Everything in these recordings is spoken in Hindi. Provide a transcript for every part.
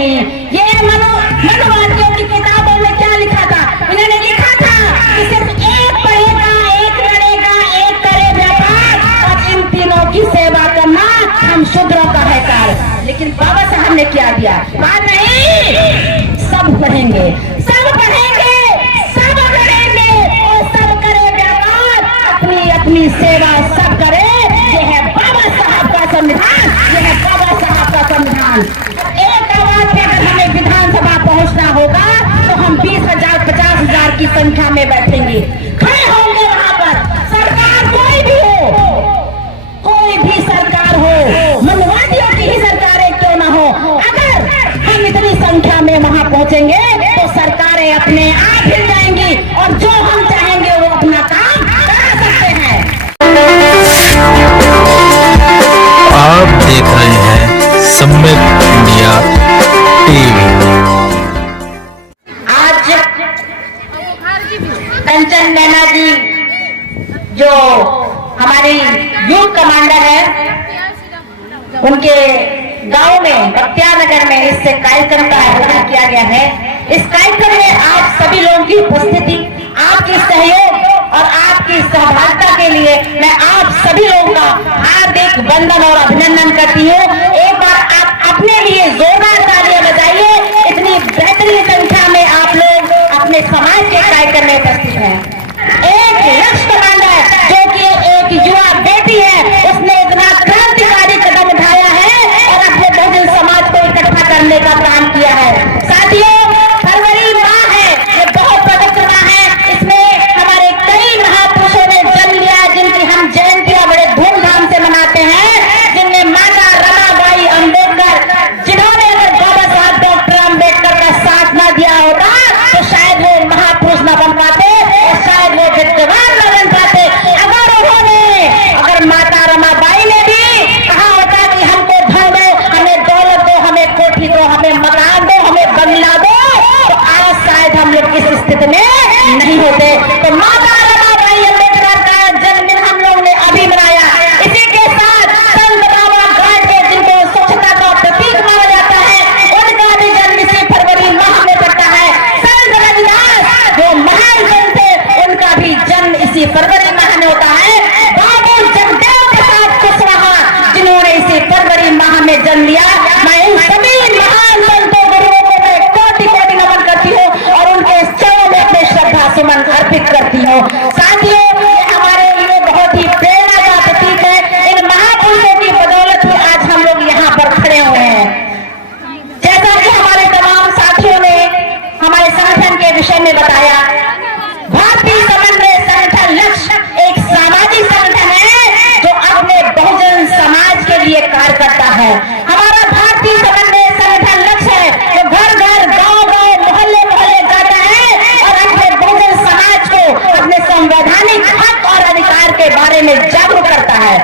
नहीं। ये मनुवादियों की किताबों में क्या लिखा था? इन्होंने लिखा था कि सिर्फ एक पढ़ेगा, एक लड़ेगा, एक करे व्यापार और इन तीनों की सेवा करना हम शूद्रों का है कार्य। लेकिन बाबा साहब ने क्या दिया? बात नहीं, सब पढ़ेंगे, सब पढ़ेंगे, सब लड़ेंगे और सब करे व्यापार, अपनी अपनी सेवा सब करे। ये है बाबा साहब का संविधान, ये है बाबा साहब का संविधान। एक आवाज पे अगर हमें विधानसभा पहुंचना होगा तो हम 20,000 50,000 की संख्या में बैठेंगे, खड़े होंगे वहां पर। सरकार कोई भी हो, कोई भी सरकार हो, मनुवादियों की ही सरकारें क्यों ना हो, अगर हम इतनी संख्या में वहां पहुंचेंगे तो सरकारें अपने आप हिल जाएंगी और जो हम चाहेंगे वो अपना काम करा सकते हैं। आप देख रहे हैं सम्यक इंडिया टीवी। आज कंचन नैना जी जो हमारी यूथ कमांडर है, उनके गांव में बख्तियार नगर में इस कार्यक्रम का आयोजन किया गया है। इस कार्यक्रम में आप सभी लोगों की उपस्थिति, आपके सहयोग और आपकी सहभागिता के लिए मैं आप सभी लोगों का हार्दिक वंदन और अभिनंदन करती हूँ। एक बार आप अपने लिए जोरदार तालियां बजाइए। इतनी बेहतरीन संख्या में आप लोग अपने समाज के कार्यक्रम में उपस्थित हैं। एक लक्ष्य कमांडर जो कि एक युवा बेटी है, उसने इतना क्रांतिकारी कदम उठाया है और अपने बहुजन समाज को इकट्ठा करने का काम किया है। साथियों, फरवरी माह है, ये बहुत पवित्र माह है। इसमें हमारे कई महापुरुषों ने जन्म लिया, जिनकी हम जयंतियां बड़े धूमधाम से मनाते हैं, जिनमें माता रमाबाई अम्बेडकर, जिन्होंने अगर बाबा साहब डॉक्टर अम्बेडकर का साथ न दिया होता तो शायद वो महापुरुष न बन पाते और शायद वो विद्वान न बन पाते। अगर माता रमाबाई ने भी कहा होता कि हमको धन दो, हमें दौलत दो, हमें कोठी दो, हमें मकान दो, हमें बंगला दो, तो आज शायद हम लोग इस स्थिति में नहीं होते। तो माता रमाबाई अम्बेडकर का जन्मदिन हम लोग ने अभी मनाया। इसी के साथ संत बाबा गाडगे, जिनको स्वच्छता का प्रतीक माना जाता है, उनका भी जन्म इसी फरवरी माह में पड़ता है। संत रविदास जो महान संत थे, उनका भी जन्म इसी फरवरी माह में होता है। बाबू जगदेव प्रसाद कुशवाहा, जिन्होंने इसी फरवरी माह में जन्म लिया। मैं इन सभी महान संतों गुरुओं को मैं कोटि कोटि नमन करती हूँ और उनके चरणों में अपने श्रद्धा सुमन अर्पित करती हूँ। साथियों, ये हमारे लिए बहुत ही प्रेरणा का प्रतीक है। इन महापुरुषों की बदौलत ही आज हम लोग यहाँ पर खड़े हुए हैं। जैसा कि हमारे तमाम साथियों ने हमारे संगठन के विषय में बताया, भारतीय समन्वय संगठन लक्ष्य एक सामाजिक संगठन है जो अपने बहुजन समाज के लिए कार्य करता है। हमारा भारतीय समन्वय संगठन लक्ष्य है जो घर घर, गांव गांव, मोहल्ले मोहल्ले जाता है और अपने बहुजन समाज को अपने संवैधानिक हक और अधिकार के बारे में जागरूक करता है।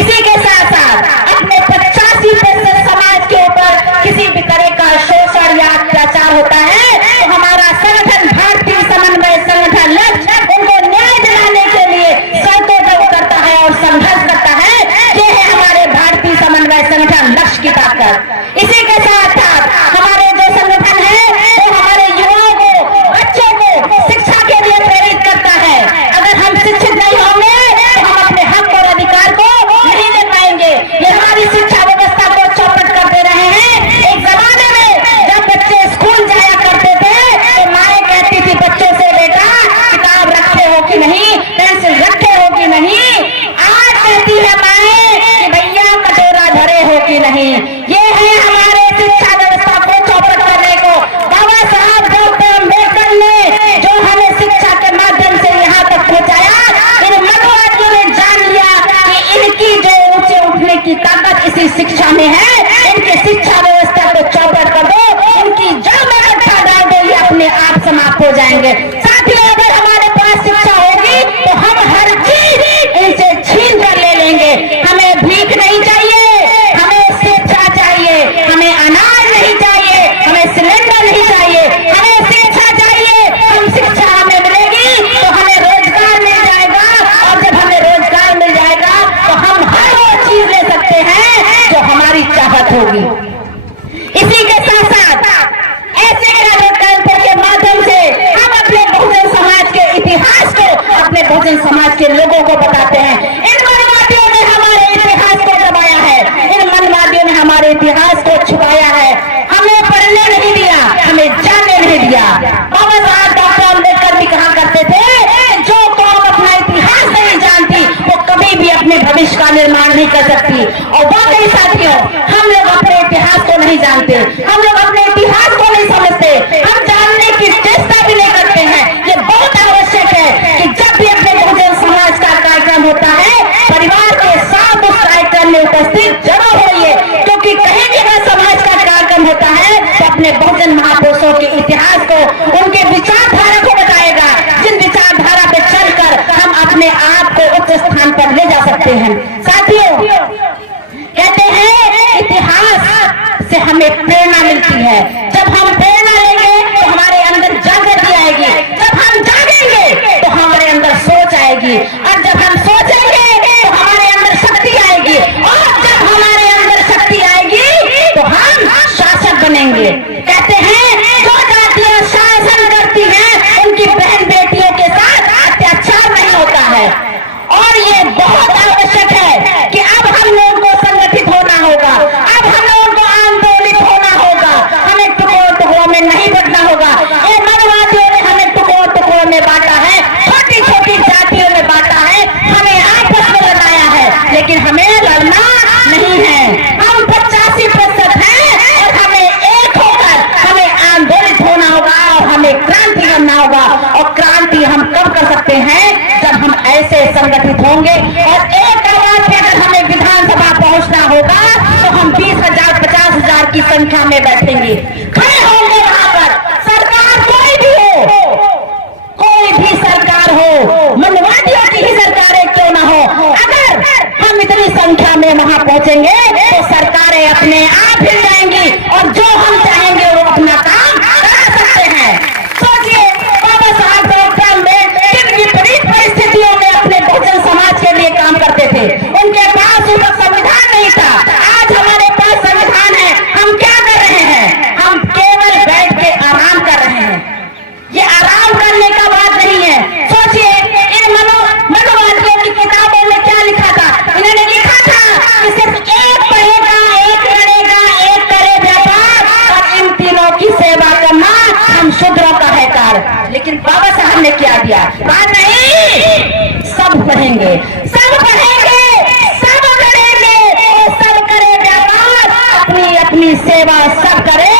इसी के साथ साथ अपने 85% समाज के ऊपर किसी भी तरह का शोषण या अत्याचार होता है तो हमारा संगठन भारतीय समन्वय संगठन लक्ष्य उनको न्याय दिलाने के लिए सड़कों करता है और संघर्ष करता है। ये है हमारे भारतीय समन्वय संगठन लक्ष्य की ताकत। इसी के साथ साथ हमारे जो संगठन है वो हमारे युवाओं को, बच्चों को शिक्षा के लिए प्रेरित करता है। अगर हम शिक्षित नहीं होंगे तो हम अपने हक और अधिकार को नहीं दे पाएंगे। ये हमारी शिक्षा व्यवस्था को चौपट कर दे रहे हैं। एक जमाने में जब बच्चे स्कूल जाया करते थे तो माएं कहती थी बच्चों से, बेटा किताब रखे हो कि नहीं, पेंसिल रखे हो कि नहीं। आज कहती है माएं कि भैया कटोरा धरे हो कि नहीं। ये है हमारे शिक्षा व्यवस्था को चौपट करने को बाबा साहब डॉक्टर अम्बेडकर ने जो हमें शिक्षा के माध्यम से यहाँ तक पहुँचाया। इन मनुवादियों ने जान लिया कि इनकी जो ऊंचे उठने की ताकत इसी शिक्षा में है। इनकी शिक्षा व्यवस्था को चौपट कर दो, इनकी जड़ में गड्ढा डाल दो, ये अपने आप समाप्त हो जाएंगे। साथियों, अगर हमारे पास शिक्षा होगी तो हम हर चीज इनसे छीन कर ले लेंगे। हमें भीख नहीं चाहिए, हमें शिक्षा चाहिए, हमें अनाज नहीं चाहिए, हमें सिलेंडर नहीं चाहिए, हमें शिक्षा चाहिए। हम शिक्षा हमें मिलेगी तो हमें रोजगार मिल जाएगा और जब हमें रोजगार मिल जाएगा तो हम हर वो चीज ले सकते हैं जो हमारी चाहत होगी। इसी के साथ साथ बहुजन समाज के लोगों को बताते हैं। इन मनवादियों ने हमारे इतिहास को दबाया है, इन मनवादियों ने हमारे इतिहास को छुपाया है, हमें पढ़ने नहीं दिया, हमें जानने नहीं दिया। बाबा साहब डॉक्टर अम्बेडकर भी कहा करते थे, जो कौम अपना इतिहास नहीं जानती वो कभी भी अपने भविष्य का निर्माण नहीं कर सकती। और वाकई साथियों, हम लोग अपने इतिहास को नहीं जानते, हम लोग अपने इतिहास को नहीं समझते, हम जानने की चेष्टा भी नहीं करते हैं। ये बहुत आवश्यक है कि जब भी अपने बहुजन समाज का कार्यक्रम होता है, परिवार के साथ उस कार्यक्रम में उपस्थित जरूर होइए, क्योंकि कहीं भी अगर समाज का कार्यक्रम होता है तो अपने बहुजन महापुरुषों के इतिहास को, उनके विचारधारा को बताएगा, जिन विचारधारा पे चलकर हम अपने आप को उच्च स्थान पर ले जा सकते हैं। साथियों, कहते हैं इतिहास से हमें प्रेरणा मिलती है। जब हम प्रेरणा लेंगे तो हमारे अंदर जागृति आएगी, जब हम जागेंगे तो हमारे अंदर सोच आएगी, और जब हम सोचेंगे तो हमारे अंदर शक्ति आएगी, और जब हमारे अंदर शक्ति आएगी तो हम शासक बनेंगे। कहते हैं जो जातियां शासन करती हैं उनकी बहन बेटियों के साथ अत्याचार नहीं होता है। और ये बहुत आवश्यक है कि अब हम लोगों को संगठित होना होगा, अब हम लोगों को आंदोलित होना होगा, हमें टुकड़ों टुकड़ों में नहीं बंटना होगा। ये मनवादियों ने हमें टुकड़ों टुकड़ों में बांटा है, छोटी छोटी जातियों में बांटा है, हमें आपस में लड़ाया है, लेकिन हमें लड़ना नहीं है। हम 85% हैं और हमें एक होकर हमें आंदोलित होना होगा और हमें क्रांति करना होगा। और क्रांति हम कब कर सकते हैं? जब हम ऐसे संगठित होंगे और एक आवाज पे अगर हमें विधानसभा पहुंचना होगा तो हम 20,000 50,000 की संख्या में बैठेंगे, खड़े होंगे वहां पर। सरकार कोई भी हो, कोई भी सरकार हो, मनवादियों की ही सरकारें क्यों ना हो, अगर हम इतनी संख्या में वहां पहुंचेंगे तो सरकारें अपने आप हिल जाएंगी और जो हम चाहेंगे वो अपना काम करा सकते हैं। सोचिए, बाबा साहब डॉक्टर अम्बेडकर किन विपरीत परिस्थितियों में अपने बहुजन समाज के लिए काम करते थे। उनके पास उस वक्त संविधान नहीं था, आज हमारे पास संविधान है। हम क्या कर रहे हैं? हम केवल बैठ के आराम कर रहे हैं। ये आराम करने का बात नहीं है। सोचिए, इन मनोवादियों की किताबों में क्या लिखा था? इन्होंने लिखा था कि सिर्फ एक पढ़ेगा, एक लड़ेगा, एक करे व्यापार, और इन तीनों की सेवा करना हम शूद्रों का है कार्य। लेकिन बाबा साहब ने क्या दिया? कहा नहीं, सब पढ़ेंगे, सब पढ़ेंगे, सब लड़ेंगे, सब करे व्यापार, अपनी अपनी सेवा सब करे।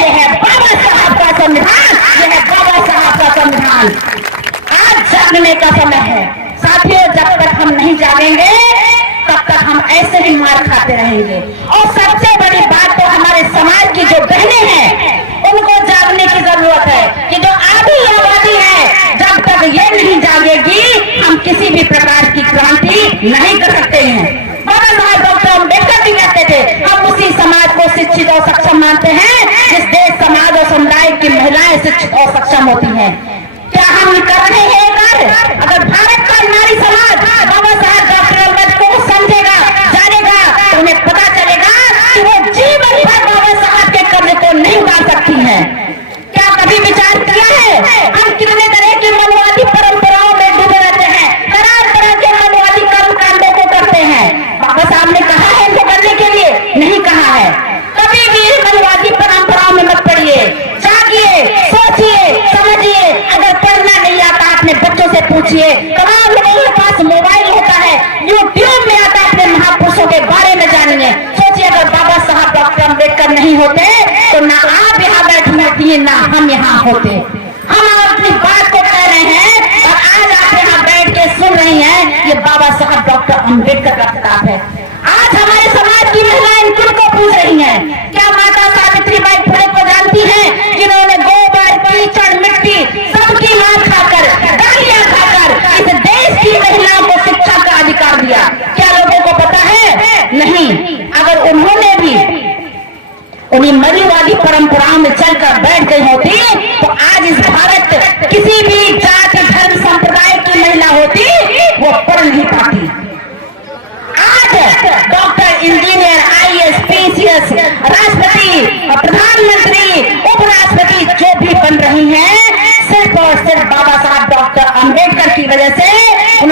ये है बाबा साहब का संविधान, ये है बाबा साहब का संविधान। आज जागने का समय है साथियों। जब तक हम नहीं जागेंगे तब तक हम ऐसे ही मार खाते रहेंगे। और सबसे बड़ी बात तो हमारे समाज की जो बहनें हैं उनको जागने की जरूरत है कि जो आधी आबादी है, जब तक ये नहीं जागेगी हम किसी भी प्रकार की क्रांति नहीं कर सकते हैं। बाबा साहब डॉक्टर अम्बेडकर भी कहते थे, हम उसी समाज को शिक्षित और सक्षम मानते हैं जिस देश, समाज और समुदाय की महिलाएं शिक्षित और सक्षम होती हैं। क्या हम कर रहे हैं कार्य? अगर भारत का नारी समाज बाबा साहब डॉक्टर अम्बेडकर को समझेगा, जानेगा, तो उन्हें पता चलेगा कि वो जीवन भर बाबा साहब के कर्ज को नहीं उतार सकती है। क्या कभी विचार किया है हम कितने तरह की मनवादी परंपराओं में डूबे रहते हैं, तरह तरह के मनवादी कर्म कांडों को करते हैं? बाबा साहब ने कहा है इनको करने के लिए? नहीं कहा है। कभी भी मनवादी परंपराओं में मत पड़िए, जागिए, सोचिए, समझिए। अगर पढ़ना नहीं आता अपने बच्चों से पूछिए। तमाम लोगों के पास मोबाइल होता है, यूट्यूब में आता है, अपने महापुरुषों के बारे में जानिए। सोचिए, अगर बाबा साहब डॉक्टर अम्बेडकर नहीं होते तो ना आप यहाँ बैठी होती, ना हम यहाँ होते। हम अपनी बात को कह रहे हैं और आज आप यहाँ बैठ के सुन रही हैं। ये बाबा साहब डॉक्टर अम्बेडकर का किताब है। आज हमारे समाज की महिलाएं किनको पूछ रही हैं? क्या माता सावित्रीबाई फुले को जानती हैं, जिन्होंने गोबर, कीचड़, मिट्टी सबकी मार खाकर, गालियां खाकर इस देश की महिलाओं को शिक्षा का अधिकार दिया? क्या लोगों को पता है? नहीं। अगर उन्होंने भी उन्हीं मनुवादी परंपराओं में चलकर बैठ गई होती तो आज इस भारत किसी भी जाति, धर्म, संप्रदाय की महिला होती वो पढ़ नहीं पाती। आज डॉक्टर, इंजीनियर, IAS, PCS, राष्ट्रपति, प्रधानमंत्री, उपराष्ट्रपति जो भी बन रही हैं, सिर्फ और सिर्फ बाबा साहब डॉक्टर अम्बेडकर की वजह से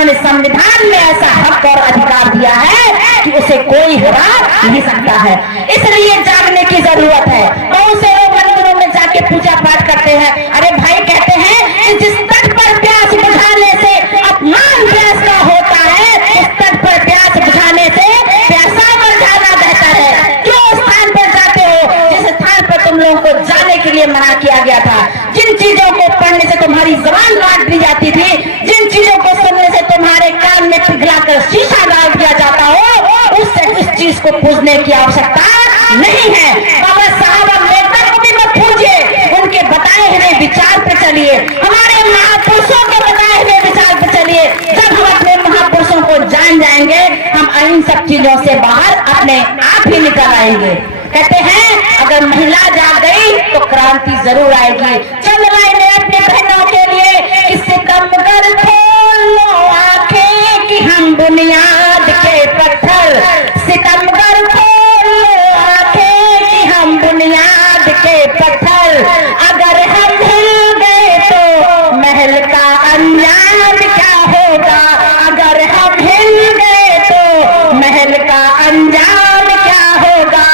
उन्होंने संविधान में ऐसा हक और अधिकार दिया है कि उसे कोई हरा नहीं सकता है। इसलिए जागने की जरूरत है। बहुत से लोग मंदिरों में जाके पूजा पाठ करते हैं। अरे भाई, कहते हैं कि जिस तट पर प्यास बुझाने से अपमान प्यास का होता है, उस तट पर प्यास बुझाने से प्यासा मर जाना बेहतर है। क्यों स्थान पर जाते हो जिस स्थान पर तुम लोगों को जाने के लिए मना किया गया था? जिन चीजों को पढ़ने से तुम्हारी जबान काट दी जाती थी, जिन चीजों को सुनने से तुम्हारे कान में पिघलाकर शीशा डाल दिया जाता हो, उससे इस चीज को पूजने की आवश्यकता नहीं है। बाबा साहब अम्बेडकर को भी मत पूजिए, उनके बताए हुए विचार पे चलिए, हमारे महापुरुषों के बताए हुए विचार पे चलिए। जब हम अपने महापुरुषों को जान जाएंगे, हम इन सब चीजों से बाहर अपने आप ही निकल आएंगे। कहते हैं अगर महिला जाग गई तो क्रांति जरूर आएगी। चंद लाइनें अपने बहनों के लिए कि सितम कर खोल लो आंखें कि हम बुनियाद के पत्थर, सितम कर खोल लो आंखें कि हम बुनियाद के पत्थर, अगर हम हिल गए तो महल का अंजाम क्या होगा, अगर हम हिल गए तो महल का अंजाम क्या होगा।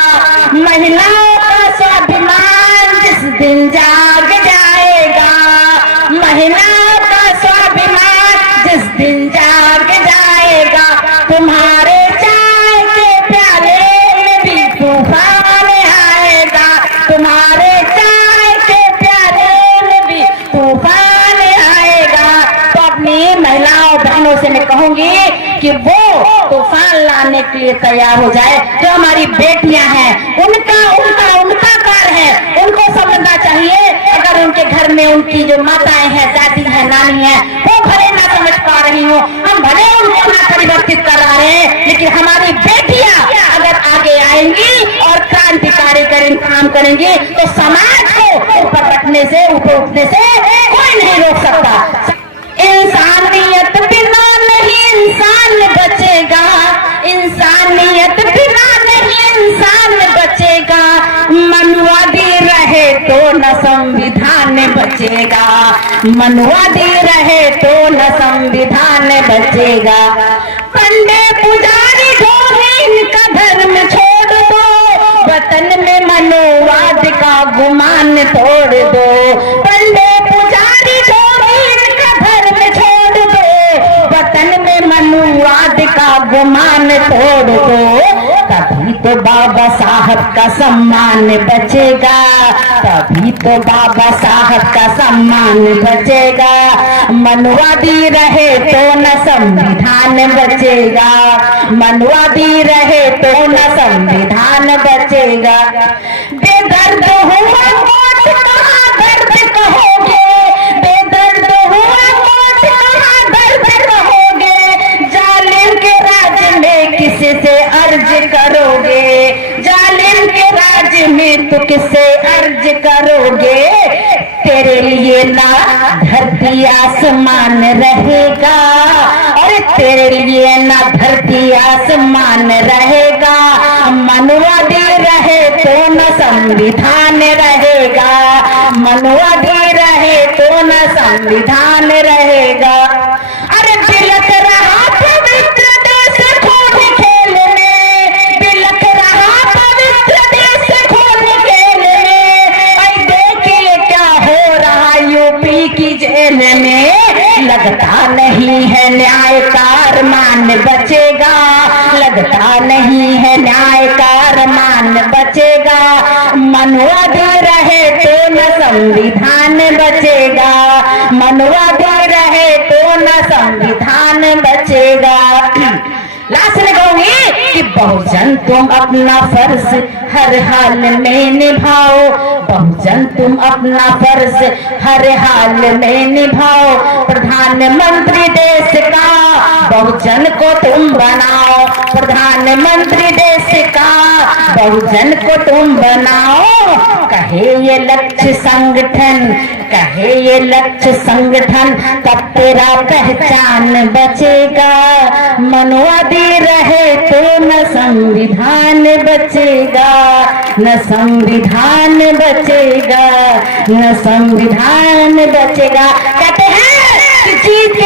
महिलाओं का स्वाभिमान जिस दिन जाग जाएगा, महिलाओं का स्वाभिमान जिस दिन जाग जाएगा, तुम्हारे चाय के प्याले में भी तूफान आएगा, तुम्हारे चाय के प्याले में भी तूफान आएगा। तो अपनी महिलाओं बहनों से मैं कहूंगी कि वो तूफान लाने के लिए तैयार हो जाए। जो हमारी बेटियां हैं, उनका कार है, उनको समझना चाहिए। अगर उनके घर में उनकी जो माताएं हैं, दादी हैं, नानी हैं, वो भले ना समझ पा रही हो, हम भले उनको ना परिवर्तित करा रहे हैं, लेकिन हमारी बेटियां अगर आगे आएंगी और क्रांतिकारी काम करेंगी तो समाज को ऊपर रखने से, ऊपर उठने से कोई नहीं रोक सकता। इंसानियत बिना नहीं इंसान बचेगा, इंसानियत बिना नहीं इंसान बचेगा, मनुवादी रहे तो न संविधान बचेगा, मनुवादी रहे तो न संविधान बचेगा। पंडे पुजारी धोनी का धर्म छोड़ दो, वतन में मनुवाद का गुमान तोड़ दो, पंडे पुजारी धोनी का धर्म छोड़ दो, वतन में मनुवाद का गुमान तोड़ दो। तभी तो बाबा साहब का सम्मान बचेगा, तभी तो बाबा साहब का सम्मान बचेगा। मनुवादी रहे तो न संविधान बचेगा, मनुवादी रहे तो न संविधान बचेगा। बेदर्द हुआ कोट कहाँ दर्द कहोगे, बेदर्द हुआ कोट कहाँ दर्द कहोगे, जालिम के राज में किससे अर्ज करोगे, जालिम के राज में तो किससे अर्ज करोगे। तेरे लिए ना धरती आसमान रहेगा, और तेरे लिए ना धरती आसमान रहेगा। मनुवादी रहे तो न संविधान रहेगा, मनुवादी रहे तो न संविधान रहेगा। अरे बिलख रहा पवित्र देश खून खेल में, बिलख रहा पवित्र देश खून खेल में, भाई देखिए क्या हो रहा यूपी की जेल में। लगता नहीं है न्याय का अरमान बचेगा, लगता नहीं है न्याय का अरमान बचेगा। मनुवादी रहे तो न संविधान बचेगा, मनुवादी रहे तो न संविधान बचेगा। लास्ट में कहूंगी कि बहुजन तुम अपना फर्ज हर हाल में निभाओ, बहुजन तुम अपना फर्ज हर हाल में निभाओ। प्रधानमंत्री देश का बहुजन को तुम बनाओ, प्रधानमंत्री देश का बहुजन को तुम बनाओ। कहे ये लक्ष्य संगठन, कहे ये लक्ष्य संगठन, तब तेरा पहचान बचेगा। मनुवादी रहे तो न संविधान बचेगा, न संविधान बचेगा, न संविधान बचेगा। कहते हैं कि जीत